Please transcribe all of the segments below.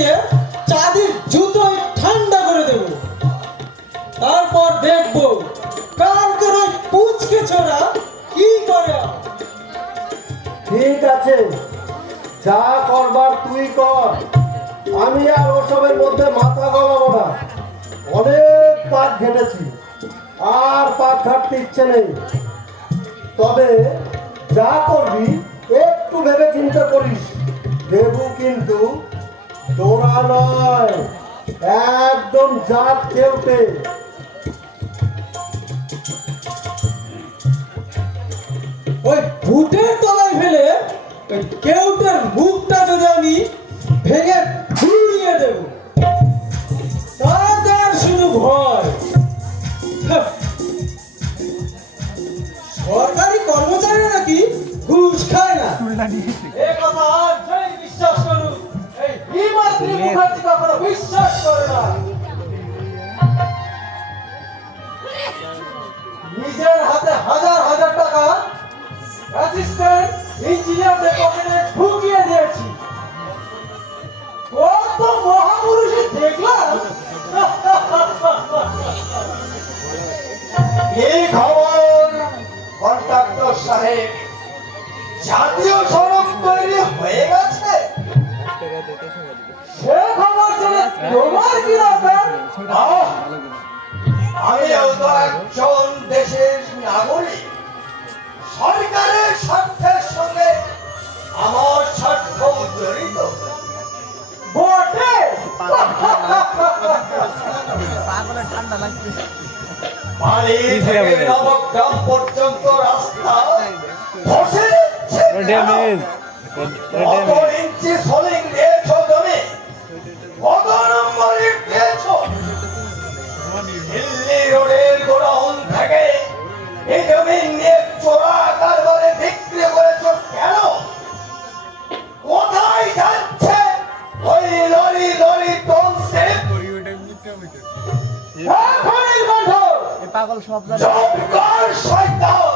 দিয়ে চাঁদির জুতোয় ঠান্ডা করে দেব। তারপর দেখবো কার তোর ওই পুচকে ছোড়া কি করে। ঠিক আছে, যা করবার তুই কর, আমি আর ওসবের মধ্যে মাথা গলাবো না। অনেক পাক ঘেটেছি, আর পাক ঘাটতে ইচ্ছে নেই। তবে যা করবি একটু ভেবে চিন্তা করিস। দেবু কিন্তু দোড়া নয়, একদম জাত কেউটে। ওই ভূতের তলায় ফেলে ওই কেউটের মুখটা যদি আমি ভেঙে ঘুরিয়ে দেব, তার শুধু ভয়। সরকারি কর্মচারীরা নাকি ঘুষ খায় না, এ কথা আর যাই বিশ্বাস করুন, এই হিমাদ্রি মুখার্জি কখনো বিশ্বাস করে না। নিজের হাতে হাজার হাজার টাকা অ্যাসিস্ট্যান্ট ইঞ্জিনিয়ারদের পকেটে ঢুকিয়ে দিয়েছি। কত মহাপুরুষে দেখলাম। এই খবর কন্ট্রাক্টর সাহেব, জাতীয় সড়ক তৈরি হয়ে গেছে। সে খবর জেনে তোমার কি দরকার? আমিও তো একজন দেশের নাগরিক। সরকারের স্বার্থের সঙ্গে আমার স্বার্থ জড়িত বটে। বালি থেকে নবগ্রাম পর্যন্ত রাস্তা ধসে যাচ্ছে। কত ইঞ্চি সোলিং দিয়েছো জমি? কত নম্বর ইট দিয়েছো? দিল্লি রোডের গোডাউন থেকে এই জমি নিয়ে চোরা কারবারে বিক্রি করেছো কেন? কোথায় যাচ্ছে ওই লরি লরি টনসে? পাগল সব জবকার শয়তান!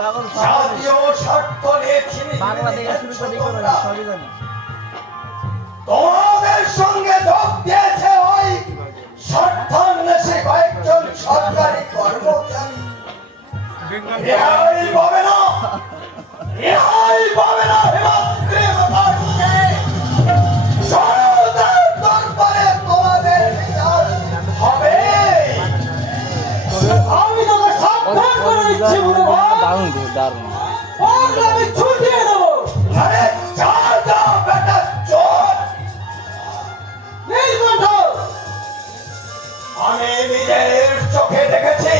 পাগল জাতীয় স্বার্থ নিয়ে বাংলা থেকে শুরু করে সবই জানি। তোমাদের সঙ্গে যোগ দিয়েছে ওই স্বার্থান্বেষী কয়েকজন সরকারি কর্মচারী। রেহাই পাবে না, রেহাই পাবে না হিমাদ্রি মুখার্জি। জনতার দরবারে তোমাদের বিচার হবে। আমি তোকে সাবধান করে দিচ্ছি বুড়ো দারুণ দারুণ। আমি ছুটিয়ে দেবো। আরে যা যা বেটা চোর! নীলকণ্ঠ, আমি নিজের চোখে দেখেছি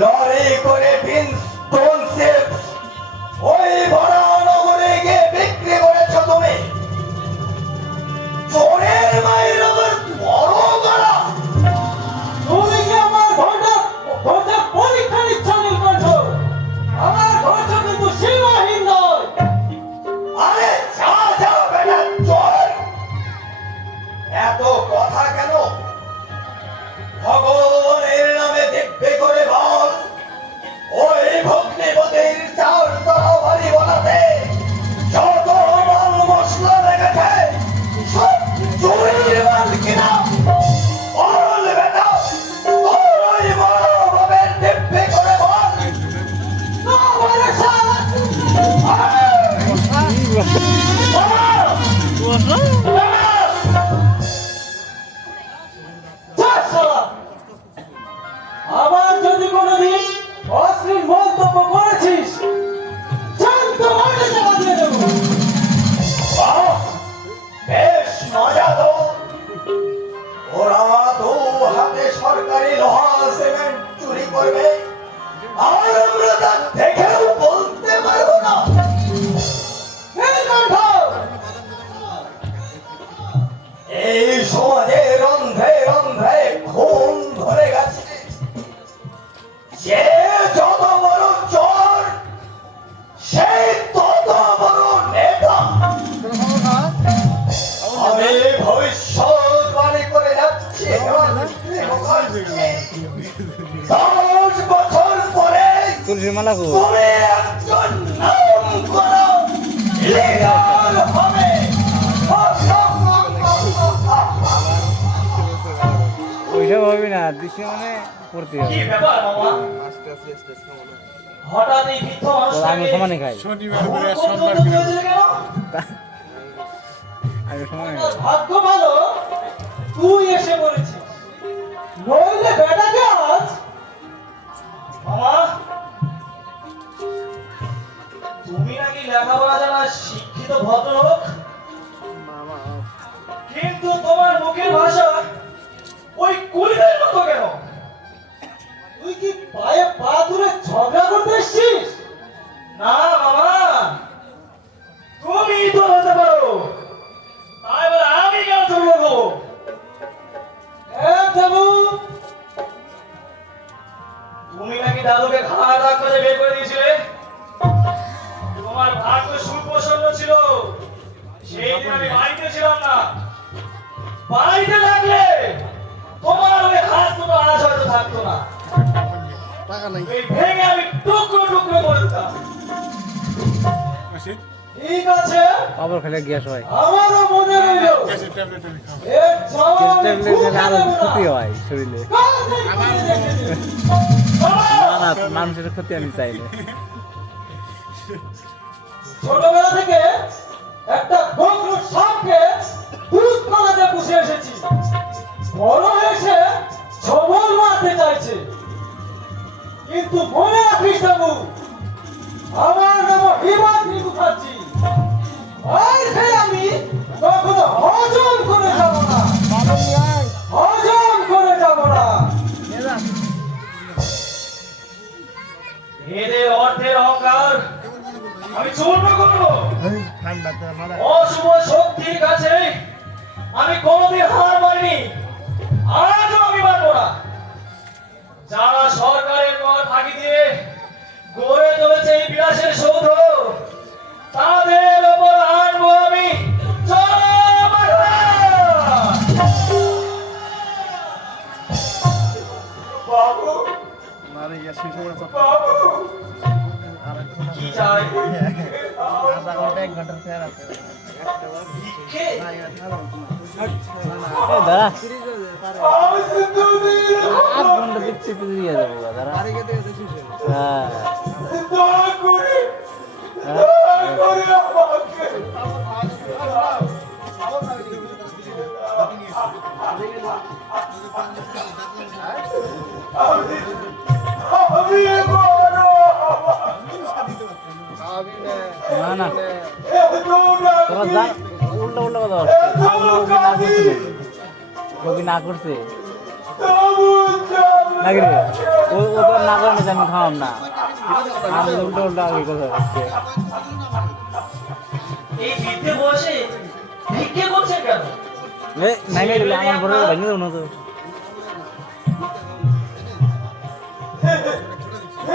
লরি করে ওই ভরা নগরে গিয়ে বিক্রি করেছ তুমি। চোরের মায়ের আমার বড় গলা। তুমি কি আমার ঘরটা পরীক্ষা নিচ্ছ নীলকণ্ঠ? আমার ঘরটা কিন্তু সীমাহীন নয়। আরে যা যা বেটা চোর! এত কথা কেন? ভগবানের নামে দিব্যে করে বল, ওই ভগ্নিপতির চার তলা বাড়ি বানাতে যত মাল মশলা লেগেছে সব চুরির মাল কিনা। বল বেটা, ওই বড় বাবের দিব্যে করে বল। তোমার সারা আবার যদি কোনোদিন অশ্লীল মন্তব্য করেছিস, শান্ত মাঠে চাপা দিয়ে দেবো। বাহ, বেশ মজা তো। ওরা তো হাতে সরকারি লোহা সিমেন্ট চুরি করবে, আর আমরা তা দেখেও বলতে পারবো না। নীলকণ্ঠ, এই সমাজে রন্ধ্রে রন্ধ্রে খুন ধরে গেছে। যে যত বড় চোর, সে তত বড় নেতা। আমি ভবিষ্যৎবাণী করে যাচ্ছি, 10 বছর পরে তুলসী মালা তুমি একজন নাম করা দিছে মানে করতে কি হবে ব্যাপার মামা হঠাৎ এই বৃদ্ধ আমি মানুষটাকে সমানে খাই শনিবার করে ভুল সোমবার করতে করে হয়েছিল কেন? আমি সমানে তোর ভাগ্য ভালো তুই এসে বলেছিস নইলে বেটাকে আজ মামা তুমি নাকি লেখাপড়া জানা শিক্ষিত ভদ্রলোক কিন্তু তোমার মুখের ভাষা ওই কুলিদের মতো কেন? তুই কি পায়ে পা তুলে ঝগড়া করতে এসছিস? না বাবা, তুমি তো হতে পারো, তাই বলে আমি কেন ঝগড়া করবো? দেবু, তুমি নাকি দাদুকে খাওয়া দাওয়া করে বের করে দিয়েছিলে। তোমার ভাগ্য সুপ্রসন্ন ছিল, সেই দিন আমি বাড়িতে ছিলাম না। বাড়িতে লাগলে তোমার ওই হাত দুটো আজ হয়তো থাকতো না, এই ভেঙে আমি টুকরো টুকরো করে দিতাম। আসে ঠিক আছে, খবর খেলে গ্যাস হয় আমারও মনে রইল। গ্যাসের ট্যাবলেট আমি খাবো এর জবাব আমি ট্যাবলেট খুব খেলে আরো দেব না। ক্ষতি হয় শরীরে কাজেই করে দেখেছি। না মানুষের ক্ষতি আমি চাই না ছোটবেলা থেকে একটা গোখরো সাপকে দুধ কলাতে পুষে এসেছি, বড় হয়েছে ছবল মারতে চাইছে। কিন্তু মনে রাখিস বাবু, আমার নাম হিমাদ্রি মুখার্জি, আর খেয়ে আমি কখনো হজম করে যাব না, হজম করে যাব না। এদের অর্থের অহংকার আমি চূর্ণ করবো। অশুভ শক্তির কাছে আমি কোনোদিন হার মানিনি, আজও আমি মানবো না। যারা সরকারের কর ফাঁকি দিয়ে গড়ে তুলেছে এই বিলাসের সৌধ, তাদের ওপর আনবো আমি চরম আঘাত। বাবু, বাবু, কি চাই? ভিক্ষে? দাদা আমি সিন্ধুদের 8 ঘন্টা দিচ্ছি তো দিয়ে যাবো দাদা হ্যাঁ দয়া করে, হ্যাঁ দয়া করে আমাকে আমি বড় না না তোমরা তোরা যা উল্টা উল্টা কথা হচ্ছে ওকে না করছে নাকি রে ও তো না করে না আমি খাওয়াম না আমি উল্টা উল্টা আগে কথা হচ্ছে এই বৃদ্ধ বয়সে ভিক্ষে করছেন কেন? নাই গেলে আমার বড় ভেঙে দেবো না তো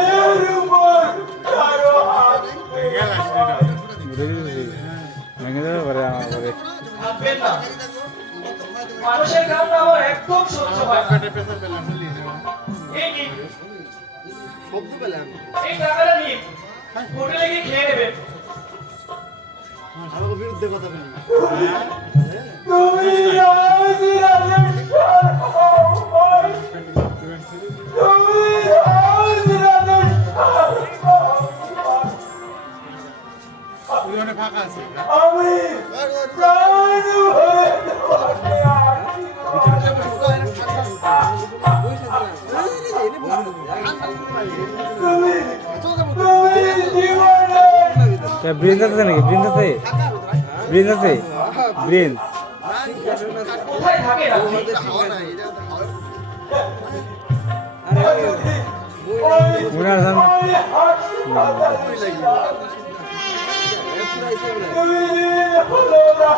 এর উপর কারো হাত গেল আসলে না ভেঙে দেবে পরে আমার পরে থাকবেন না। মানুষের কান্না আমার একদম সহ্য হয় না। পেটে পেছন পেলাম বলি এই নিন, এই টাকাটা নিন, হোটেলে গিয়ে খেয়ে নেবেন। তুমি আজ রাজেশ্বর হও, তুমি আজ রাজেশ্বর হও। ওখানে ফাঁকা আছে আমি প্রাণ ভরে তোমাকে আশীর্বাদ তুমি জীবনে ব্রিঞ্জ আছে নাকি ব্রিঞ্জ আছে ব্রিঞ্জ আছে ব্রিঞ্জ কোথায় থাকেন আপনি? মনে আছে না? ওই হাসপাতালে তুমি হলো না।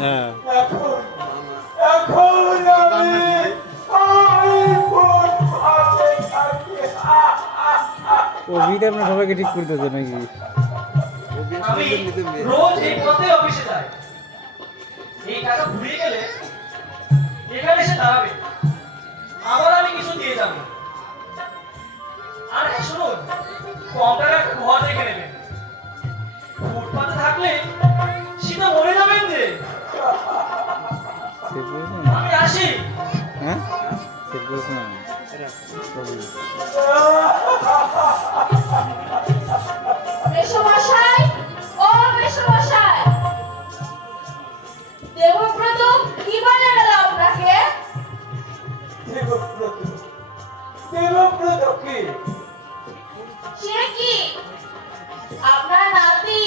হ্যাঁ এখন আমি ফুটপাতে থাকি। ও বিটা আপনার সবাইকে ঠিক করতেছে নাকি আমি রোজ এই পথে অফিসে যাই, এই টাকা ভুলে গেলে এখানে এসে দাঁড়াবে, আবার আমি কিছু দিয়ে যাবো। আর হ্যাঁ শুনুন, কম টাকা একটা ঘর দেখে নেবেন। ফুটপাতে থাকলে সেটা মরে যাবেন যে। ঠিক বলছেন? সিরিয়াস না মেসোমশাই, ও মেসোমশাই, দেবব্রত কি বলে গেল আপনাকে? দেবব্রত দেবব্রত কি? সে কি আপনার নাতি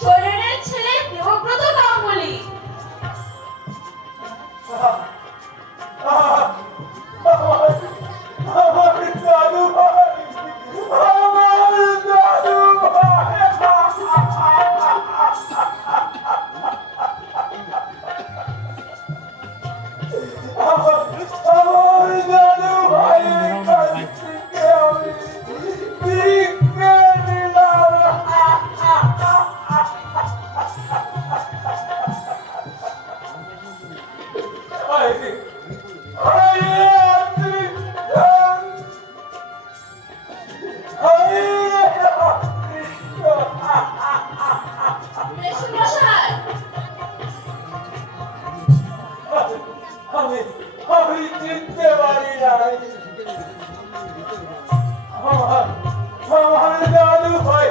শরীরের ছেলে দেবব্রত গাঙ্গুলি? আমার দাদু ভাই, আমার দাদু ভাই। আমার দাদু ভাইয়ের কাছ থেকে আমি ভিক্ষে নিলাম। মেসোমশাই, আমি চিনতে পারি নাই। আমার দাদু ভাই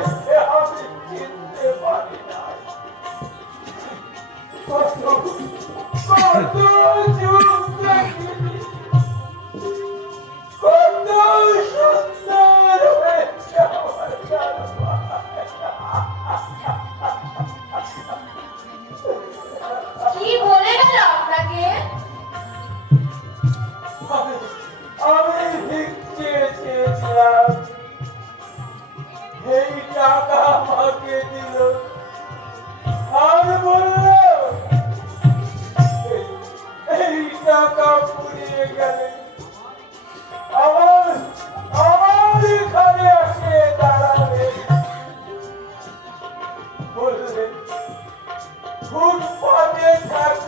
আমি চিনতে পারি নাই। কত যুগ দেখিনি, কত সুন্দর হয়েছে আমার দাদু ভাই। কি বলে গেল আপনাকে? আমি ভিক্ষে চেয়েছিলাম, এই টাকা আমাকে দিল আর বলল এই টাকা পুড়িয়ে গেলে আমার এখানে এসে দাঁড়াবে। বললেন ফুটপাতে থাকবে